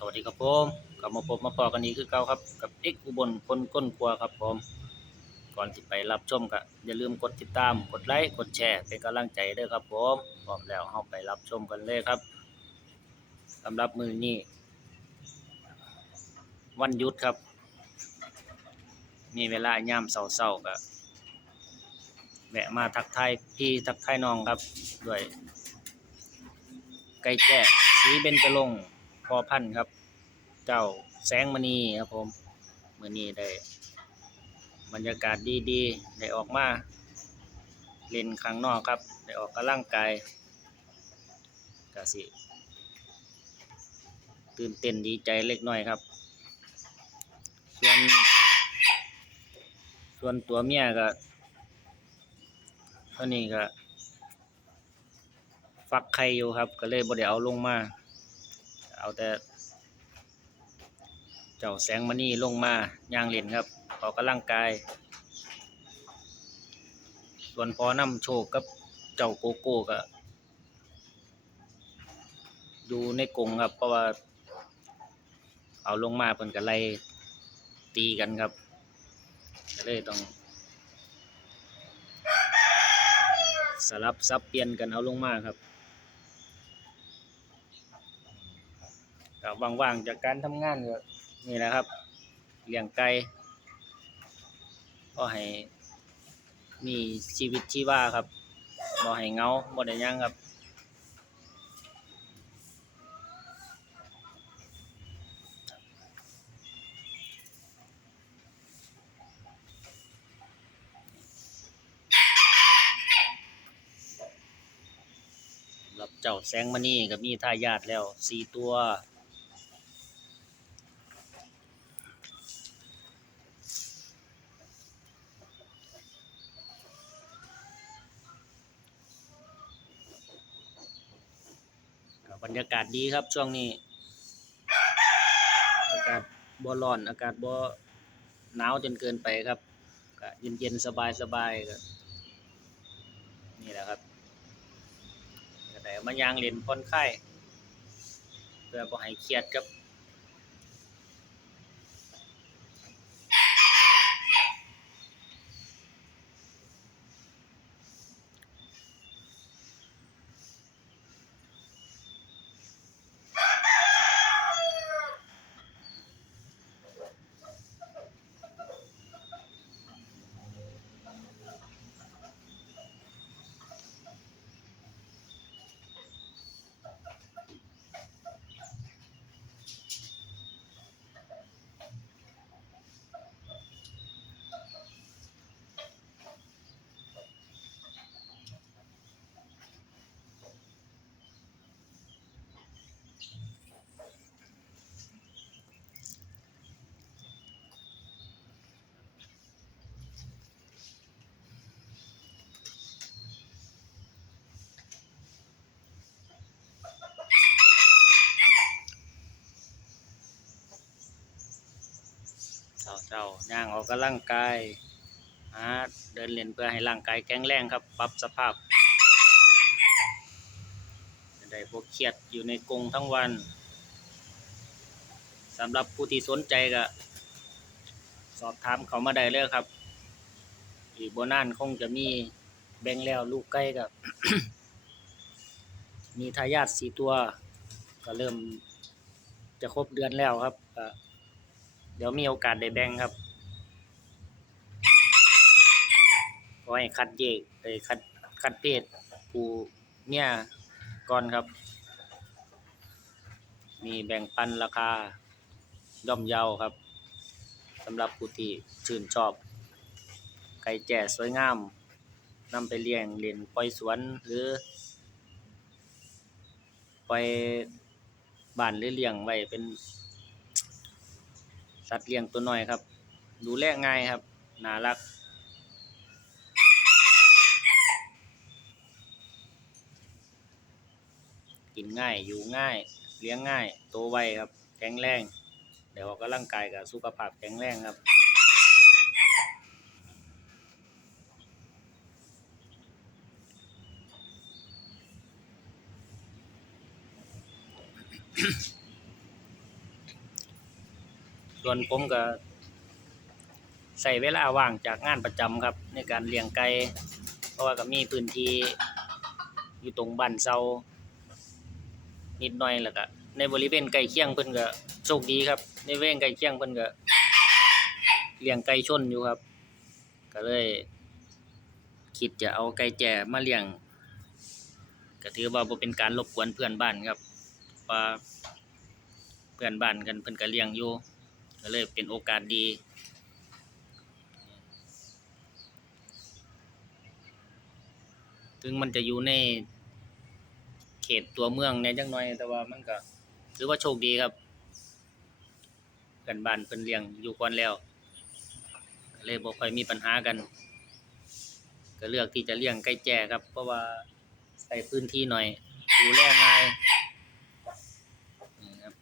สวัสดีครับผมกลับมาพบมาพอกันนี้คือเก่าครับ กับเอ็กอุบลคนก้นครัวครับผมก่อนที่ไปรับชมก็อย่าลืมกดติดตามกดไลค์กดแชร์เป็นกำลังใจด้วยครับผมพร้อมแล้วเราไปรับชมกันเลยครับสำหรับมือนี้วันยุดครับ มีเวลายามเศร้าๆก็แวะมาทักทายพี่ทักทายน้องครับ ด้วย ไก่แจ้สีเบญจรงค์ พอพันธุ์ครับ เจ้าแสงมณีครับผมมือนี้ได้ บรรยากาศดีๆ ได้ออกมาเล่นข้างนอกครับ ได้ออกกำลังกายกะสิตื่นเต้นดีใจเล็กน้อยครับ ส่วนส่วนตัวเมียก็เท่านี้ก็ฟักไข่อยู่ครับ ก็เลยบ่ได้เอาลงมา เอาแต่ เจ้าแสงมณีลงมาย่างเล่นครับออกกำลังกาย ส่วนพอนำโชคกับเจ้าโกโก้ก็อยู่ในกรงครับ เพราะว่า เอาลงมาเพิ่นก็ไล่ตีกันครับก็เลยต้องสลับซับเปลี่ยนกันเอาลงมาครับ ก็ว่างๆจากการทำงานก็นี่แหละครับเลี้ยงไก่ก็ให้มีชีวิตชีวาครับบ่ให้เงาบ่ได้ยังครับหรับเจ้าแสงมณีก็มีทายาทแล้วสี่ตัว ก็บ รรยากาศดีครับช่วงนี้ อากาศบ่ร้อนอากาศบ่หนาวจนเกินไปครับก็เย็นๆสบายๆก็นี่แหละครับแต่มายางเล่นผ่อนคลายเพื่อบ่ให้เครียดครับ เจ้าเจ้าย่างออกกำลังกายหาเดินเล่นเพื่อให้ร่างกายแข็งแรงครับ ปรับสภาพจะได้พวกเครียดอยู่ในกรงทั้งวันสำหรับผู้ที่สนใจก็ สอบถามเขามาได้เลยครับ อีกบนานคงจะมีแบ่งแล้วลูกไก่กับ มีทายาทสีตัว ก็เริ่มจะครบเดือนแล้วครับก็ เดี๋ยวมีโอกาสได้แบ่งครับขอให้คัดเยกไปคัดคัดเพศผู้เนี่ยก่อนครับ มีแบ่งปันราคาย่อมเยาครับสำหรับผู้ที่ชื่นชอบ ไก่แจ่สวยงามนำไปเลี้ยงเล่นปล่อยสวนหรือปล่อยบ้านหรือเลี้ยงไว้เป็น สัตว์เลี้ยงตัวน้อยครับ ดูแลง่ายครับน่ารัก กินง่ายอยู่ง่าย เลี้ยงง่ายโตไวครับ แข็งแรงเดี๋ยวกกำลังกายกับสุขภาพแข็งแรงครับก ส่วนผมก็ใส่เวลาว่างจากงานประจำครับ ในการเลี้ยงไก่เพราะว่าก็มีพื้นที่อยู่ตรงบ้านเซานิดหน่อยแล้วก็ในบริเวณใกล้เคียงเพิ่นก็โชคดีครับในบริเวณใกล้เคียงเพิ่นก็เลี้ยงไก่ชนอยู่ครับ ก็เลย คิดจะเอาไก่แจ้มาเลี้ยงก็ถือว่าบ่เป็นการรบกวนเพื่อนบ้านครับว่าเพื่อนบ้านกันเพิ่นก็เลี้ยงอยู่ เลยเป็นโอกาสดี ถึงมันจะอยู่ในเขตตัวเมืองเนี่ยจังน้อย แต่ว่ามันก็ถือว่าโชคดีครับเพื่อนบ้านเพิ่นเลี้ยงอยู่ก่อนแล้วเลยบ่ค่อยมีปัญหากัน ก็เลือกที่จะเลี้ยงไก่แจ้ครับ เพราะว่าใส่พื้นที่หน่อยดูแลง่ายนี่ครับ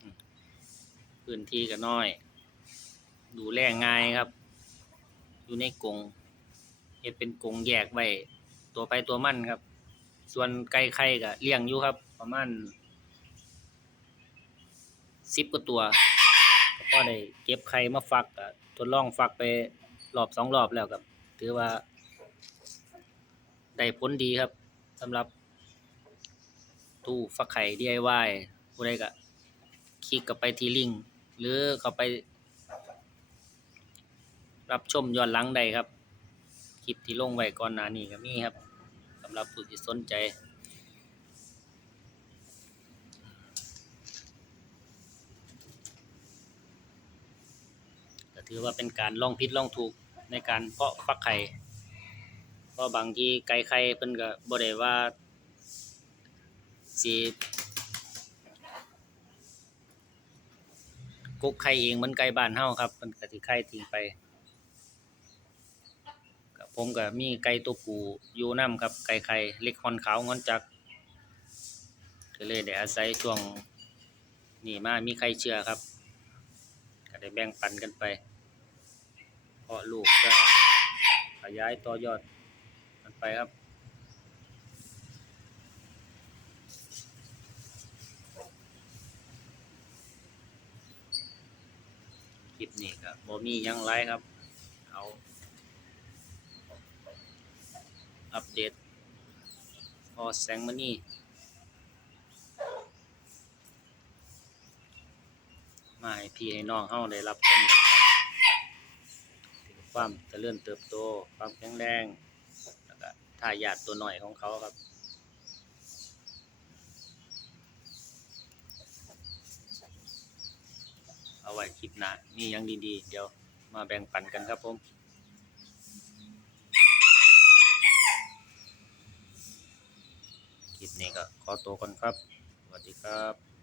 อืม พื้นที่ก็น้อย ดูแลง่ายครับ อยู่ในกรงเฮ็ดเป็นกรงแยกไว้ตัวไปตัวมันครับ ส่วนไก่ไข่ก็เลี้ยงอยู่ครับ ประมาณสิบกว่าตัวก็ได้เก็บไข่มาฟักก็ทดลองฟักไปรอบสองรอบแล้วครับ ถือว่า ได้ผลดีครับสำหรับตู้ฟักไข่ DIY ผู้ใดก็คลิกกับไปที่ลิงก์ หรือเข้าไป รับชมย้อนหลังได้ครับ คลิปที่ลงไว้ก่อนหน้านี้ก็มีครับสำหรับผู้ที่สนใจถือว่าเป็นการลองผิดลองถูกในการเพาะฟักไข่เพราะบางทีไก่ไข่เพิ่นก็บ่ได้ว่าสิ กุกไข่เองเหมันไก่บ้านเฮาครับเพิ่นก็สิไข่ทิ้งไปผมก็มีไก่ตัวผู้อยู่นํครับไก่ไข่เล็กฮอนขาวงอนจักก็เลยได้อาศัยช่วงนี้มามีไข่เชื่อครับ ก็ได้แบ่งปันกันไปเพราะลูกก็ขยายต่อยอดกันไปครับ คลิปนี้ ก็บ่มียังไรครับ เอา อัปเดต พอแสงมานี่ มาให้พี่ให้น้องเฮาได้รับชมกันครับถึงความเจริญเติบโต ความแข็งแรง แล้วก็ทายาทตัวหน่อยของเขาครับ เอาไว้ คลิปหน้ามียังดีๆ เดี๋ยวมาแบ่งปันกันครับผมคลิปนี้ก็ขอตัวก่อนครับ สวัสดีครับ